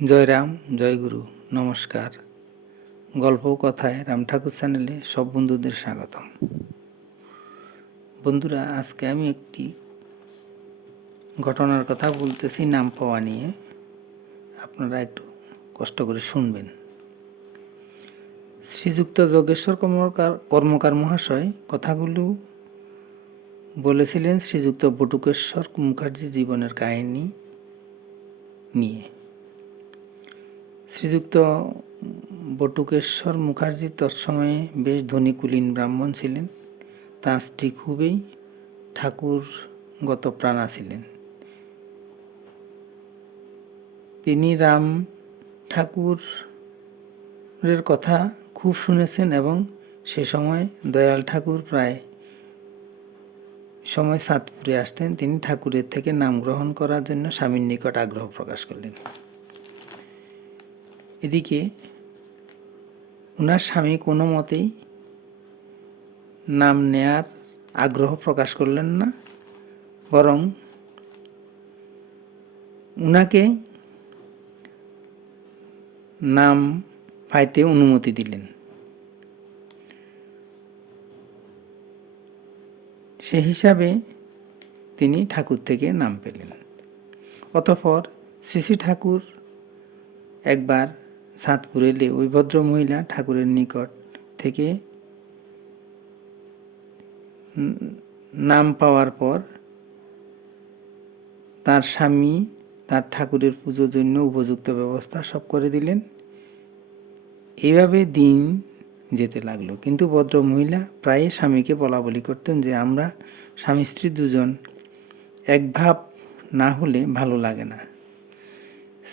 জয় রাম, জয় গুরু, নমস্কার। গল্প কথায় রাম ঠাকুর চ্যানেলে সব বন্ধুদের স্বাগতম। বন্ধুরা, আজকে আমি একটি ঘটনার কথা বলতেছি নাম পাওয়া নিয়ে। আপনারা একটু কষ্ট করে শুনবেন। শ্রীযুক্ত যজ্ঞেশ্বর কর্মকার মহাশয় কথাগুলো বলেছিলেন শ্রীযুক্ত বটুকেশ্বর মুখার্জি জীবনের কাহিনী নিয়ে। শ্রীযুক্ত বটুকেশ্বর মুখার্জি তৎসময়ে বেশ ধনী কুলীন ব্রাহ্মণ ছিলেন। তাঁর স্ত্রী খুবই ঠাকুরগত প্রাণা ছিলেন। তিনি রাম ঠাকুরের কথা খুব শুনেছেন এবং সে সময় দয়াল ঠাকুর প্রায় সময় সাতপুরে আসতেন। তিনি ঠাকুরের থেকে নাম গ্রহণ করার জন্য স্বামীর নিকট আগ্রহ প্রকাশ করলেন। এদিকে ওনার স্বামী কোনো মতেই নাম নেয়ার আগ্রহ প্রকাশ করলেন না, বরং উনাকে নাম পাইতে অনুমতি দিলেন। সে হিসাবে তিনি ঠাকুর থেকে নাম পেলেন। অতঃপর শ্রী শ্রী ঠাকুর একবার সাতপুর এলে ওই ভদ্রমহিলা ঠাকুরের নিকট থেকে নাম পাওয়ার পর তার স্বামী তার ঠাকুরের পুজোর জন্য উপযুক্ত ব্যবস্থা সব করে দিলেন। এইভাবে দিন যেতে লাগলো। কিন্তু ভদ্রমহিলা প্রায় স্বামীকে বলা বলি করতেন যে আমরা স্বামী স্ত্রী দুজন এক ভাব না হলে ভালো লাগে না।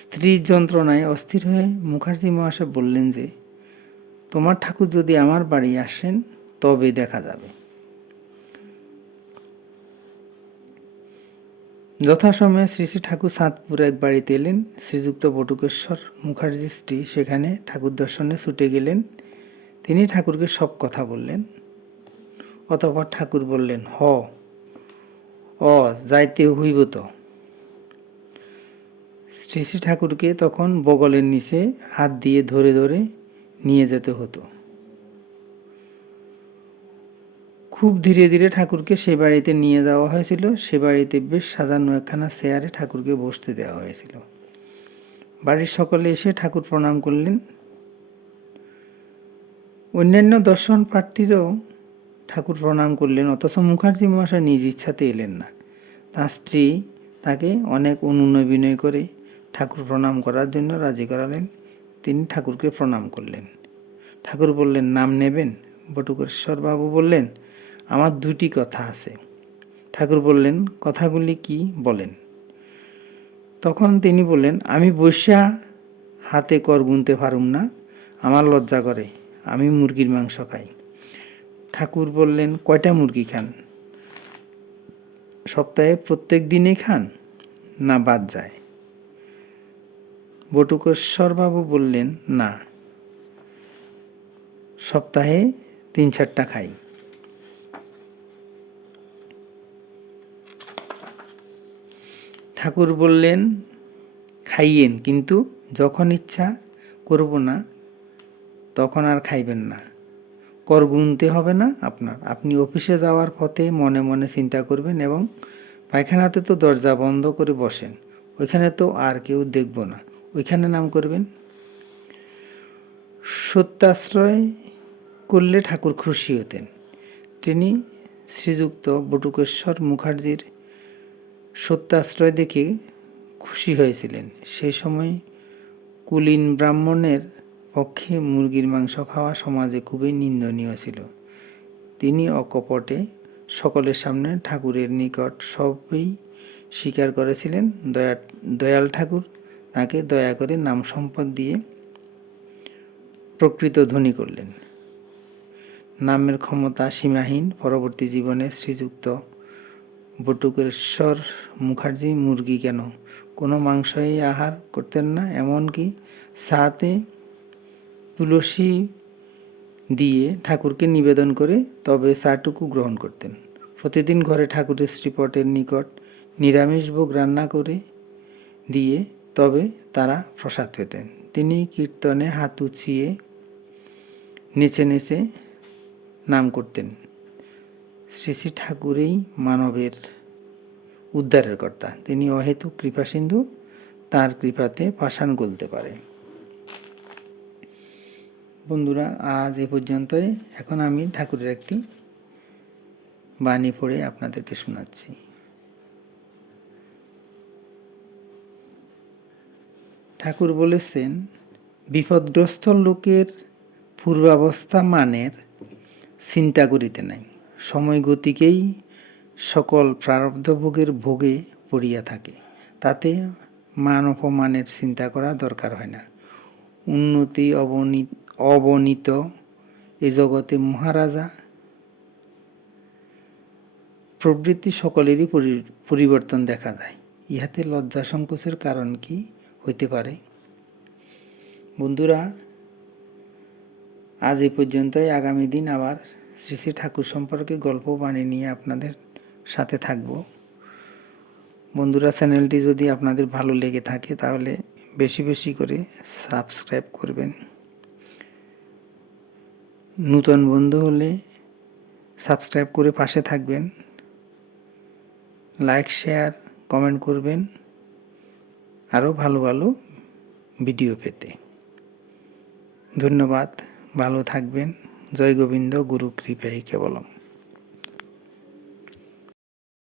স্ত্রীর যন্ত্রণায় অস্থির হয়ে মুখার্জি মহাশয় বললেন যে তোমার ঠাকুর যদি আমার বাড়ি আসেন তবে দেখা যাবে। যথাসময়ে শ্রী শ্রী ঠাকুর সাতপুর এক বাড়িতে এলেন। শ্রীযুক্ত বটুকেশ্বর মুখার্জির স্ত্রী সেখানে ঠাকুর দর্শনে ছুটে গেলেন। তিনি ঠাকুরকে সব কথা বললেন। অতঃপর ঠাকুর বললেন, যাইতে হইব তো। শ্রী শ্রী ঠাকুরকে তখন বগলের নিচে হাত দিয়ে ধরে ধরে নিয়ে যেতে হতো। খুব ধীরে ধীরে ঠাকুরকে সে বাড়িতে নিয়ে যাওয়া হয়েছিল। সে বাড়িতে বেশ সাজানো একখানা চেয়ারে ঠাকুরকে বসতে দেওয়া হয়েছিল। বাড়ির সকলে এসে ঠাকুর প্রণাম করলেন। অন্যান্য দর্শন প্রার্থীরাও ঠাকুর প্রণাম করলেন, অথচ মুখার্জি মহাশয় নিজ ইচ্ছাতে এলেন না। তার স্ত্রী তাকে অনেক অনুনয় বিনয় করে ঠাকুর প্রণাম করার জন্য রাজি করালেন। তিনি ঠাকুরকে প্রণাম করলেন। ঠাকুর বললেন, নাম নেবেন? বটুকেশ্বর বাবু বললেন, আমার দুটি কথা আছে। ঠাকুর বললেন, কথাগুলি কি বলেন? তখন তিনি বললেন, আমি বৈশ্যা হাতে কর গুনতে পারুম না, আমার লজ্জা করে, আমি মুরগির মাংস খাই। ঠাকুর বললেন, কয়টা মুরগি খান? সপ্তাহে প্রত্যেক দিনেই খান না বাদ যায়? বটুকেশ্বর বাবু বললেন, না, সপ্তাহে 3-4টা খাই। ঠাকুর বললেন, খাইয়েন, কিন্তু যখন ইচ্ছা করব না তখন আর খাইবেন না। কর গুনতে হবে না আপনার। আপনি অফিসে যাওয়ার পথে মনে মনে চিন্তা করবেন এবং পায়খানাতে তো দরজা বন্ধ করে বসেন, ওইখানে তো আর কেউ দেখব না, ওইখানে নাম করবেন। সত্যাশ্রয় করলে ঠাকুর খুশি হতেন। তিনি শ্রীযুক্ত বটুকেশ্বর মুখার্জির সত্যাশ্রয় দেখে খুশি হয়েছিলেন। সেই সময় কুলীন ব্রাহ্মণের পক্ষে মুরগির মাংস খাওয়া সমাজে খুবই নিন্দনীয় ছিল। তিনি অকপটে সকলের সামনে ঠাকুরের নিকট সবই স্বীকার করেছিলেন। দয়াল ঠাকুর তাকে দয়া করে নাম সম্পদ দিয়ে প্রকৃত ধনী করলেন। নামের ক্ষমতা সীমাহীন। পরবর্তী জীবনে শ্রীযুক্ত বটুকেশ্বর মুখার্জি মুরগি কেন কোনো মাংসই আহার করতেন না, এমনকি চাতে তুলসী দিয়ে ঠাকুরকে নিবেদন করে তবে চাটুকু গ্রহণ করতেন। প্রতিদিন ঘরে ঠাকুরের শ্রীপটের নিকট নিরামিষ ভোগ রান্না করে দিয়ে তবে তারা প্রসাদ পেতেন। তিনি কীর্তনে হাত উঁচিয়ে নেচে নেচে নাম করতেন, শ্রী শ্রী ঠাকুরই মানবের উদ্ধারের কর্তা, তিনি অহেতুক কৃপাসিন্ধু, তার কৃপাতে পাষাণ গলতে পারে। বন্ধুরা, আজ এ পর্যন্তই। এখন আমি ঠাকুরের একটি বাণী পড়ে আপনাদেরকে শোনাচ্ছি। ঠাকুর বলেছেন, বিপদগ্রস্ত লোকের পূর্বাবস্থা মানের চিন্তা করিতে নাই, সময় গতিকেই সকল প্রারব্ধ ভোগের ভোগে পড়িয়া থাকে, তাতে মান অপমানের চিন্তা করা দরকার হয় না। উন্নতি অবনীত এ জগতে মহারাজা প্রবৃত্তি সকলেরই পরিবর্তন দেখা যায়, ইহাতে লজ্জা সংকোচের কারণ কি হইতে পারে? বন্ধুরা, আজ এই পর্যন্তই। আগামী দিন আবার শ্রী শ্রী ঠাকুর সম্পর্কে গল্প বাণী নিয়ে আপনাদের সাথে থাকব। বন্ধুরা, চ্যানেলটি যদি আপনাদের ভালো লেগে থাকে তাহলে বেশি বেশি করে সাবস্ক্রাইব করবেন। নূতন বন্ধু হলে সাবস্ক্রাইব করে পাশে থাকবেন, লাইক শেয়ার কমেন্ট করবেন আরও ভালো ভালো ভিডিও পেতে। ধন্যবাদ, ভালো থাকবেন। জয় গোবিন্দ, গুরু কৃপাই কেবলম।